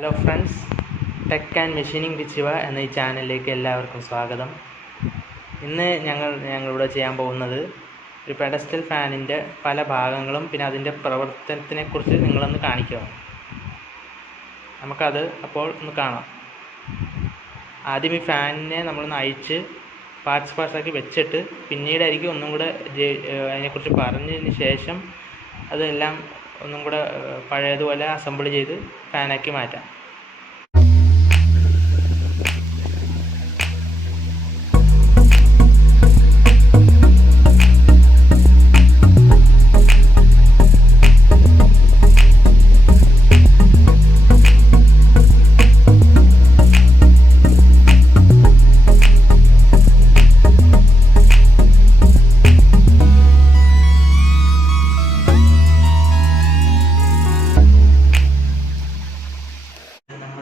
Hello friends, tech and machining with Shiva എന്ന ഈ ചാനലിലേക്ക് എല്ലാവർക്കും സ്വാഗതം. ഇന്ന് ഞങ്ങളിവിടെ ചെയ്യാൻ പോകുന്നത് ഒരു പെഡസ്റ്റൽ ഫാനിൻ്റെ പല ഭാഗങ്ങളും പിന്നെ അതിൻ്റെ പ്രവർത്തനത്തിനെക്കുറിച്ച് നിങ്ങളൊന്ന് കാണിക്കുക. നമുക്കത് അപ്പോൾ ഒന്ന് കാണാം. ആദ്യം ഈ ഫാനിനെ നമ്മളൊന്ന് അഴിച്ച് പാർട്സാക്കി വെച്ചിട്ട് പിന്നീടായിരിക്കും ഒന്നും കൂടെ അതിനെക്കുറിച്ച് പറഞ്ഞതിന് ശേഷം അതെല്ലാം ഒന്നും കൂടെ പഴയതുപോലെ അസംബിൾ ചെയ്ത് ഫാനാക്കി മാറ്റാം.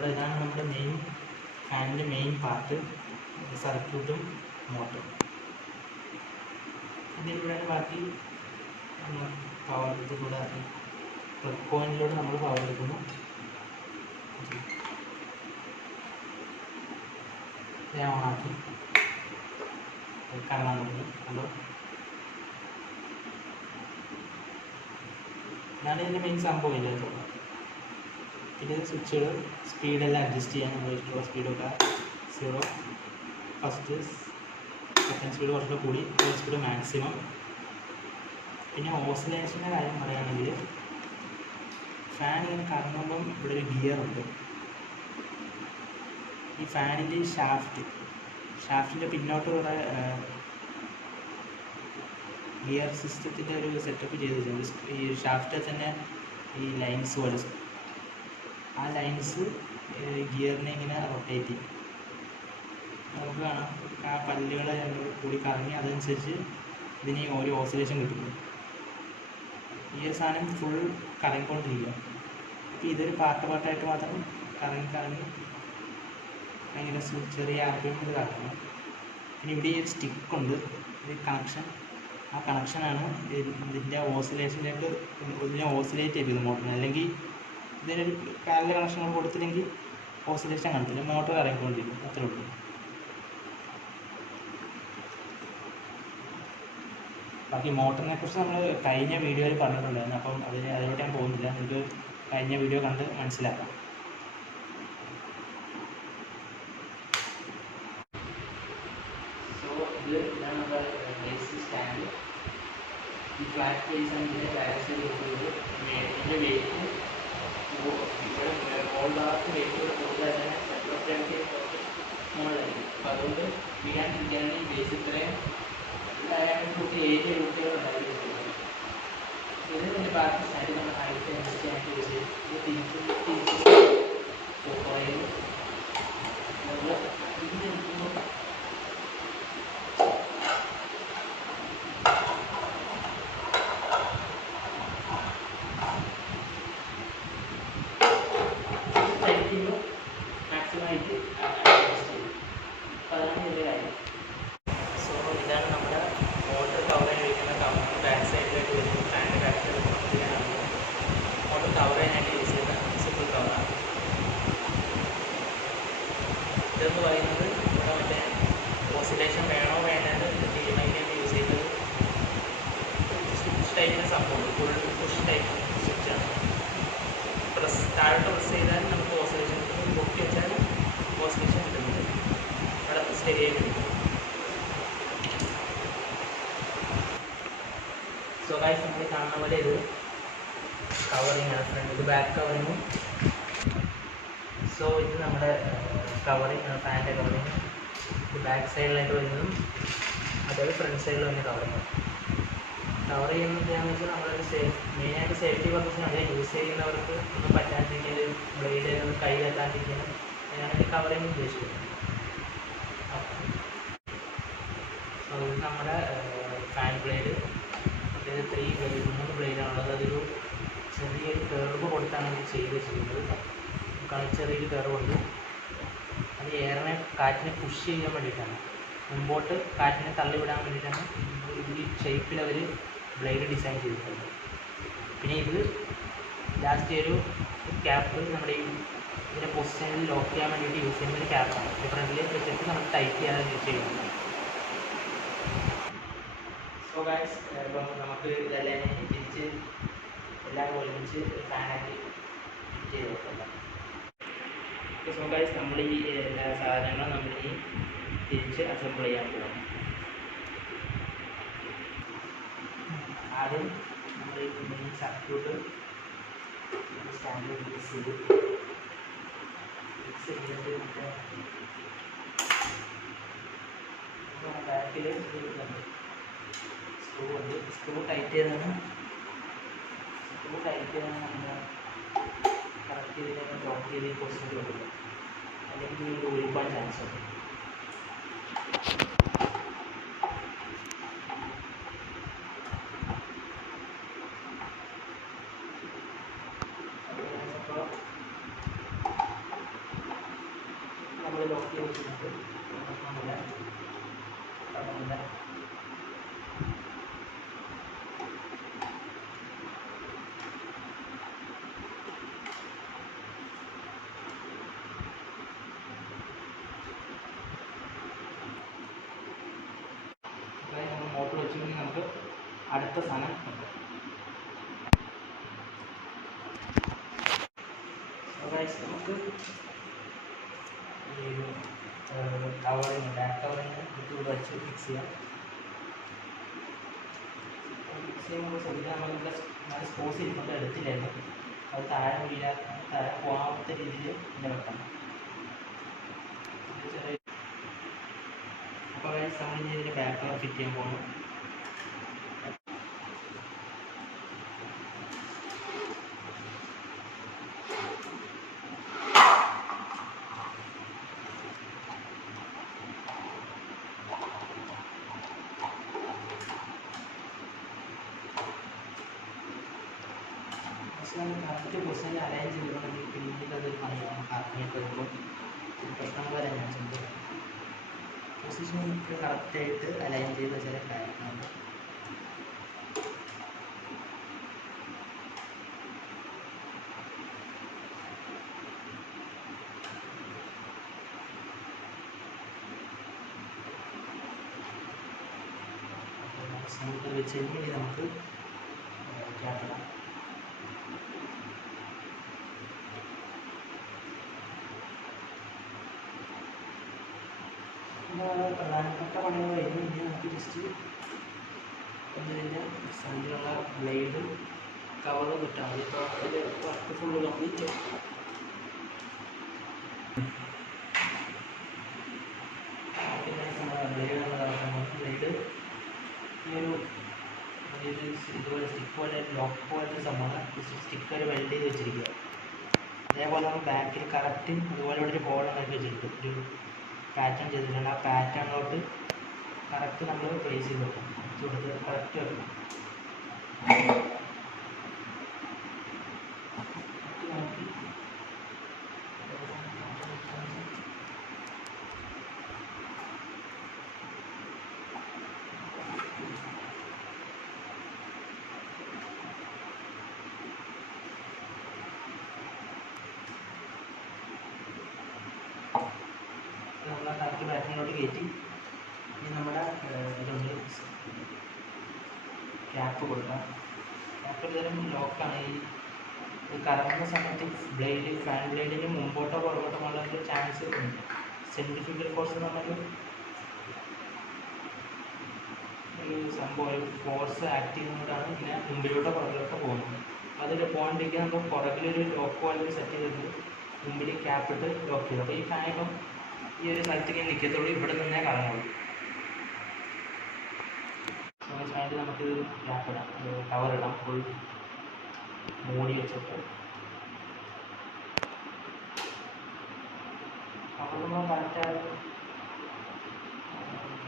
ഇതാണ് നമ്മുടെ ഫാനിൻ്റെ മെയിൻ പാർട്ട്, സർക്യൂട്ടും മോട്ടറും. ഇതിലൂടെയാണ് ബാക്കി പവർ ഇതിലൂടെ പ്ലഗ് പോയിന്റിലൂടെ നമ്മൾ പവർ എടുക്കുന്നു. ഓണാക്കി കറങ്ങാൻ തുടങ്ങി. ഹലോ, ഇതാണ് ഇതിൻ്റെ മെയിൻ സംഭവം. ഇതിനകത്തുള്ള പിന്നെ സ്വിച്ചുകൾ സ്പീഡെല്ലാം അഡ്ജസ്റ്റ് ചെയ്യാൻ നമ്മൾ ഇഷ്ടമുള്ള സ്പീഡൊക്കെ 0, ഫസ്റ്റ് സെക്കൻഡ് സ്പീഡ് കുറച്ചുകൂടെ കൂടി, തേർഡ് സ്പീഡ് മാക്സിമം. പിന്നെ ഓസിലേഷൻ്റെ കാര്യം പറയുകയാണെങ്കിൽ ഫാൻ ഇങ്ങനെ കറങ്ങുമ്പം ഇവിടെ ഒരു ഗിയറുണ്ട്. ഈ ഫാനിൻ്റെ ഷാഫ്റ്റിൻ്റെ പിന്നോട്ട് കൂടെ ഗിയർ സിസ്റ്റത്തിൻ്റെ ഒരു സെറ്റപ്പ് ചെയ്ത് വെച്ചിട്ടുണ്ട്. ഈ ഷാഫ്റ്റിൽ തന്നെ ഈ ലൈൻസ് പോലെ, ആ ലൈൻസ് ഗിയറിനെ ഇങ്ങനെ റൊട്ടേറ്റ് ചെയ്യും. നമുക്ക് കാണാം ആ പല്ലുകൾ കൂടി കറങ്ങി അതനുസരിച്ച് ഇതിന് ഒരു ഓസിലേഷൻ കിട്ടുന്നു. ഈ ഒരു സാധനം ഫുൾ കറങ്ങിക്കൊണ്ടിരിക്കുക. അപ്പോൾ ഇതൊരു പാർട്ടായിട്ട് മാത്രം കറങ്ങി ഭയങ്കര ചെറിയ ആർപിഎം ഇത് കറങ്ങണം. പിന്നെ ഇവിടെ ഈ ഒരു സ്റ്റിക്കുണ്ട്, ഇത് കണക്ഷൻ. ആ കണക്ഷനാണ് ഇതിൻ്റെ ഓസിലേഷനിലേക്ക് ഇതിനെ ഓസിലേറ്റ് ചെയ്യിപ്പിക്കുന്നത് മോട്ടറിന്. അല്ലെങ്കിൽ ഇതിനൊരു പാരലൽ കണക്ഷൻ കൊടുത്തില്ലെങ്കിൽ ഓസിലേഷൻ കാണത്തില്ല, മോട്ടർ കറങ്ങിക്കൊണ്ടിരിക്കും. അത്രേ ഉള്ളൂ. ബാക്കി മോട്ടറിനെ കുറിച്ച് നമ്മൾ കഴിഞ്ഞ വീഡിയോയിൽ പറഞ്ഞിട്ടുണ്ടായിരുന്നു. അപ്പം അതിലോട്ട് ഞാൻ പോകുന്നില്ല, നിങ്ങൾക്ക് കഴിഞ്ഞ വീഡിയോ കണ്ട് മനസ്സിലാക്കാം. സോ ഇതാണ് നമ്മുടെ ബേസിക് സ്റ്റാൻഡ്. ഈ ഫ്ലാറ്റ് ബേസ് ആണ് ഇതിൻ്റെ ബാലൻസ് ചെയ്ത് ഇതിൻ്റെ വെയിറ്റ് ഇവിടെ മോൾഡാർക്ക് വെയിറ്റ് കൂടുതൽ തന്നെ സെപ്പറേറ്റ് മോളിലായിരിക്കും. അപ്പോൾ അതുകൊണ്ട് വീഴാണ്ടിരിക്കാനാണ് ഈ ബേസ് ഇത്രയും ഏരിയ കുട്ടികളുണ്ടായിരുന്നു. ഇതിൻ്റെ ബാക്കി സ്റ്റാൻഡ് നമ്മൾ ഹൈറ്റ് അനുസരിച്ച് യൂസ് ചെയ്യും. ഇത് തിരിച്ച് കുറയും. നമ്മൾ ഇതിന് നിൽക്കുമ്പോൾ മാക്സിമമായിട്ട് അഡ്ജസ്റ്റ് ചെയ്യും. അപ്പോൾ അതാണ് ഇതിൻ്റെ കാര്യം. സോ ഇതാണ് നമ്മുടെ മോട്ടർ കവർ ചെയ്യാൻ ഉപയോഗിക്കുന്ന ബാക്ക് സൈഡിലേക്ക് വരുന്നത്. ഫാനിൻ്റെ ബാക്ക് സൈഡിൽ മോട്ടർ കവർ ചെയ്യാനായിട്ട് യൂസ് ചെയ്യുന്ന സിമ്പിൾ കവറാണ്. ഇതെന്ന് പറയുന്നത് ഇവിടെ മറ്റേ ഓസിലേഷൻ വേണോ വേണ്ടത് തീരുമാനിക്കാൻ യൂസ് ചെയ്യുന്നത് സ്വിച്ച് ടൈപ്പിൻ്റെ സംഭവമുണ്ട്. ഫുൾ പുഷ് ടൈപ്പ് സ്വിച്ചാണ്. താഴോട്ട് പ്രസ് ചെയ്താൽ നമുക്ക് ഓസിലേഷൻ കിട്ടും, പൊക്കി വെച്ചാൽ ഓസിലേഷൻ കിട്ടുന്നത് ഇവിടെ സ്റ്റഡി ആയിട്ട് കിട്ടും. സോ ഗൈസ്, നമ്മൾ കാണുന്ന പോലെ ഇത് കവറിങ് ആണ്. ഫ്രണ്ട് ഇത് ബാക്ക് കവറിങ്ങും. സോ ഇത് നമ്മുടെ കവറിങ്, ഫാനിൻ്റെ കവറിങ്. ഇത് ബാക്ക് സൈഡിലായിട്ട് വരുന്നതും അതുപോലെ ഫ്രണ്ട് സൈഡിൽ വരുന്ന കവറിങ്. കവർ ചെയ്യുന്നതെന്ന് വെച്ചാൽ നമ്മളൊരു മെയിനായിട്ട് സേഫ്റ്റി പർപ്പസിന് അതേ യൂസ് ചെയ്യുന്നവർക്ക് ഒന്നും പറ്റാണ്ടിരിക്കാൻ, ബ്ലേഡ് കൈ തട്ടാണ്ടിരിക്കാൻ അതിനാണ് ഈ കവറിങ് ഉദ്ദേശിക്കുന്നത്. സോ ഇത് നമ്മുടെ ഫാൻ ബ്ലേഡ്. ഇത് 3 ബ്ലേഡാണുള്ളത്. അതൊരു ചെറിയൊരു കർവ് കൊടുത്താണ് ഇത് ചെയ്ത് വെച്ചിരിക്കുന്നത്. ചെറിയൊരു കർവുണ്ട്. അത് എയറിനെ കാറ്റിനെ പുഷ് ചെയ്യാൻ വേണ്ടിയിട്ടാണ്, മുമ്പോട്ട് കാറ്റിനെ തള്ളിവിടാൻ വേണ്ടിയിട്ടാണ് ഈ ഷേപ്പിൽ അവർ ബ്ലേഡ് ഡിസൈൻ ചെയ്തിട്ടുണ്ട്. പിന്നെ ഇത് ലാസ്റ്റ് ഒരു ക്യാപ്പ് നമ്മുടെ ഈ ഇതിൻ്റെ എക്സ്റ്റേണൽ ലോക്ക് ചെയ്യാൻ വേണ്ടിയിട്ട് യൂസ് ചെയ്യുന്ന ഒരു ക്യാപ്പാണ്. ഫ്രണ്ടിൽ വെച്ചിട്ട് നമുക്ക് ടൈറ്റ് ചെയ്യാൻ യൂസ് ചെയ്യുന്നത്. സോ ഗൈസ്, ഇപ്പം നമുക്ക് ഇതെല്ലാം തിരിച്ച് എല്ലാം ഒരുമിച്ച് ഫാനാക്കി ഫിറ്റ് ചെയ്ത് വെക്കാം. സോ ഗൈസ്, നമ്മൾ ഈ എല്ലാ സാധനങ്ങളും നമ്മൾ ഈ തിരിച്ച് അസംബിൾ ചെയ്യാൻ പോകണം. ആദ്യം നമ്മൾ ഈ സർക്യൂട്ട് സ്റ്റാൻഡ് ഫിക്സ് ചെയ്തിട്ട് ബാക്കിൽ സ്ക്രൂ ഉണ്ട്. സ്ക്രൂ ടൈറ്റ് ചെയ്താണ് നമ്മൾ കറക്റ്റ് ചെയ്ത് ലോക്ക് ചെയ്ത് പൊസിഷൻ കൊടുക്കുക. അല്ലെങ്കിൽ ഇത് ഊരിപ്പാൻ ചാൻസ് ഉണ്ട്. അപ്പോൾ നമ്മൾ ലോക്ക് ചെയ്ത് വെച്ചിട്ട് പ്രശ്നമില്ല. നമ്മൾ മോട്ടർ വെച്ചിട്ടുണ്ടെങ്കിൽ നമുക്ക് അടുത്ത സാധനം ഉണ്ട്. നമുക്ക് ഈ ഒരു കവറിങ്, ബാക്ക് കവറിങ് ഇത് വെച്ച് ഫിക്സ് ചെയ്യാം. ഫിക്സ് ചെയ്യുമ്പോൾ ശ്രദ്ധിക്കാൻ നമ്മൾ സ്പോസ് ഇരിക്കൊണ്ട് എടുത്തില്ലായിരുന്നു. അത് താഴെ വീഴാത്ത, താഴെ പോകാത്ത രീതിയിൽ തന്നെ വെക്കണം. അപ്പോൾ നമ്മൾ ഇനി ഇതിൻ്റെ ബാക്ക് കവർ ഫിറ്റ് ചെയ്യാൻ പോകുന്നു. കറക്റ്റ് പൊസിഷനിൽ അലൈൻ ചെയ്തിട്ടുണ്ടെങ്കിൽ പിന്നീട് അതൊരു പണിയാണ്. കറങ്ങിയിട്ട് വരുമ്പോൾ പ്രശ്നങ്ങൾ വരാൻ ചാൻസ് ഉണ്ട്. പൊസിഷൻ കറക്റ്റായിട്ട് അലൈൻ ചെയ്ത ചില കാര്യങ്ങളുണ്ട്. സ്മൂത്ത് വെച്ച് കഴിഞ്ഞാൽ നമുക്ക് ക്യാപ്പിടാം. പ്രധാനപ്പെട്ട പണികൾ കഴിഞ്ഞ് ഇനി നമുക്ക് ജസ്റ്റ് ഇതിൻ്റെ സൈഡിലുള്ള ബ്ലേഡ് കവർ കിട്ടാൻ മതി. ഇപ്പോൾ അതിൻ്റെ work full complete blade blade ഈ ഒരു ഇതുപോലെ സ്റ്റിക്ക് പോലെ ലോക്ക് പോലത്തെ സംഭവം സ്റ്റിക്കർ വെൽഡ് ചെയ്ത് വെച്ചിരിക്കുക. അതേപോലെ നമ്മൾ ബാക്കിൽ കറക്റ്റ് അതുപോലെ ഇവിടെ ഒരു ഹോൾ ഉണ്ടാക്കി വെച്ചിട്ടുണ്ട്. ഒരു പാറ്റേൺ ചെയ്തിട്ടുണ്ട്. ആ പാറ്റേണിലോട്ട് കറക്റ്റ് നമ്മൾ പ്ലേസ് ചെയ്ത് വെക്കും. കൊടുത്ത് കറക്റ്റ് വെക്കും. നോക്കി നമ്മൾ കറക്റ്റ് പാറ്റേണിലോട്ട് കയറ്റി ഇനി നമ്മുടെ ഇതുണ്ട് ക്യാപ്പ് കൊടുക്കാം. ക്യാപ്പ് ഒരുതരം ലോക്കാണ്. ഈ കറങ്ങുന്ന സമയത്ത് ബ്ലേഡ്, ഫാൻ ബ്ലേഡിന് മുമ്പോട്ടോ പുറകോട്ടോ പോകാനുള്ള ചാൻസ് ഉണ്ട്. സെൻട്രിഫ്യൂഗൽ ഫോഴ്സ് എന്ന് പറഞ്ഞൊരു സംഭവം, ഒരു ഫോഴ്സ് ആക്ട് ചെയ്യുന്നതുകൊണ്ടാണ് ഇങ്ങനെ മുമ്പിലോട്ടോ പുറകിലോട്ടോ പോകുന്നത്. അതിൽ പോകാണ്ടിരിക്കാൻ നമ്മൾ പുറകിലൊരു ലോക്ക് പോലെ സെറ്റ് ചെയ്തിട്ട് മുമ്പിൽ ക്യാപ്പിട്ട് ലോക്ക് ചെയ്തു. അപ്പോൾ ഈ ഫാൻ ഇപ്പം ഈ ഒരു സ്ഥലത്തേക്ക് നിൽക്കത്തുള്ളൂ, ഇവിടെ നിന്നേ കറങ്ങുള്ളൂ. അതിൽ നമുക്ക് ക്യാപ്പിടാം, കവറിടാം. ഫുൾ മൂടി വെച്ചിട്ട് കവറുമ്പോൾ കറക്റ്റായിട്ട്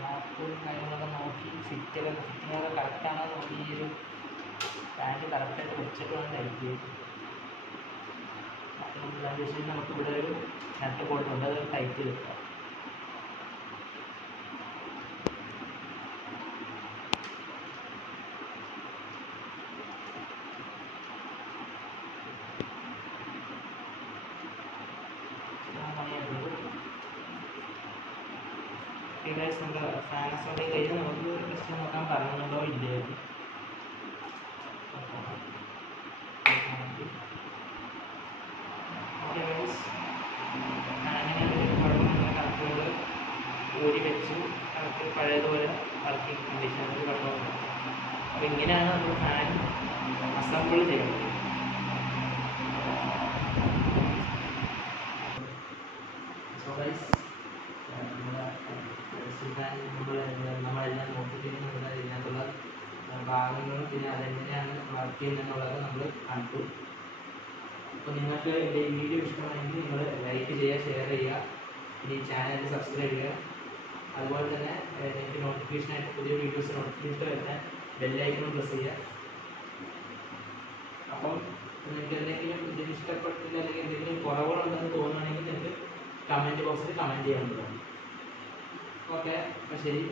ഗ്യാപ്പും കാര്യങ്ങളൊക്കെ നോക്കി ഫിറ്റിങ്ങൊക്കെ കറക്റ്റാണോ നോക്കി ഈ ഒരു പാൻറ്റ് കറക്റ്റായിട്ട് വെച്ചിട്ട് വേണം ടൈറ്റ് ചെയ്ത്. അതിനുശേഷം നമുക്ക് ഇവിടെ ഒരു നട്ട് കൊടുത്തുണ്ട്, അത് ടൈറ്റ് ചെയ്ത് വെക്കാം. ഓക്കെ ഗൈസ്, നമ്മുടെ ഫാൻ അസംബ്ലി കഴിഞ്ഞ് നമുക്ക് ടെസ്റ്റ് നോക്കാൻ പറഞ്ഞുണ്ടോ ഇല്ലയോ. ഓക്കെ ഗൈസ്, ഫാനിന് കുഴപ്പമൊന്നും കണക്കുകൾ ഊരി വെച്ചു, നമുക്ക് പഴയതുപോലെ വർക്കിംഗ് കണ്ടീഷൻ ഒരു കുഴപ്പമില്ല. അപ്പോൾ ഇങ്ങനെയാണ് നമ്മൾ ഫാൻ അസംബിൾ ചെയ്യുന്നത്. സോ ഗൈസ്, നമ്മളെല്ലാം നോക്കിക്കഴിഞ്ഞാൽ ഇതിനകത്തുള്ള ഭാഗങ്ങളും പിന്നെ അതെങ്ങനെയാണ് വർക്ക് ചെയ്യുന്നതെന്നുള്ളത് നമ്മൾ കണ്ടു. അപ്പോൾ നിങ്ങൾക്ക് എൻ്റെ ഈ വീഡിയോ ഇഷ്ടമായെങ്കിൽ നിങ്ങൾ ലൈക്ക് ചെയ്യുക, ഷെയർ ചെയ്യുക, ഈ ചാനൽ സബ്സ്ക്രൈബ് ചെയ്യുക. അതുപോലെ തന്നെ എനിക്ക് നോട്ടിഫിക്കേഷനായിട്ട് പുതിയ വീഡിയോസ് നോട്ടിഫിക്കേഷൻ വരുന്ന ബെല്ലൈക്കൺ പ്രസ് ചെയ്യുക. അപ്പം നിങ്ങൾക്ക് എന്തെങ്കിലും ഇതിന് ഇഷ്ടപ്പെട്ടില്ല അല്ലെങ്കിൽ എന്തെങ്കിലും കുറവുകളുണ്ടെന്ന് തോന്നുകയാണെങ്കിൽ നിങ്ങൾക്ക് കമൻറ്റ് ബോക്സിൽ കമൻറ്റ് ചെയ്യാവുന്നതാണ്. ഓക്കെ, അപ്പോൾ ശരി.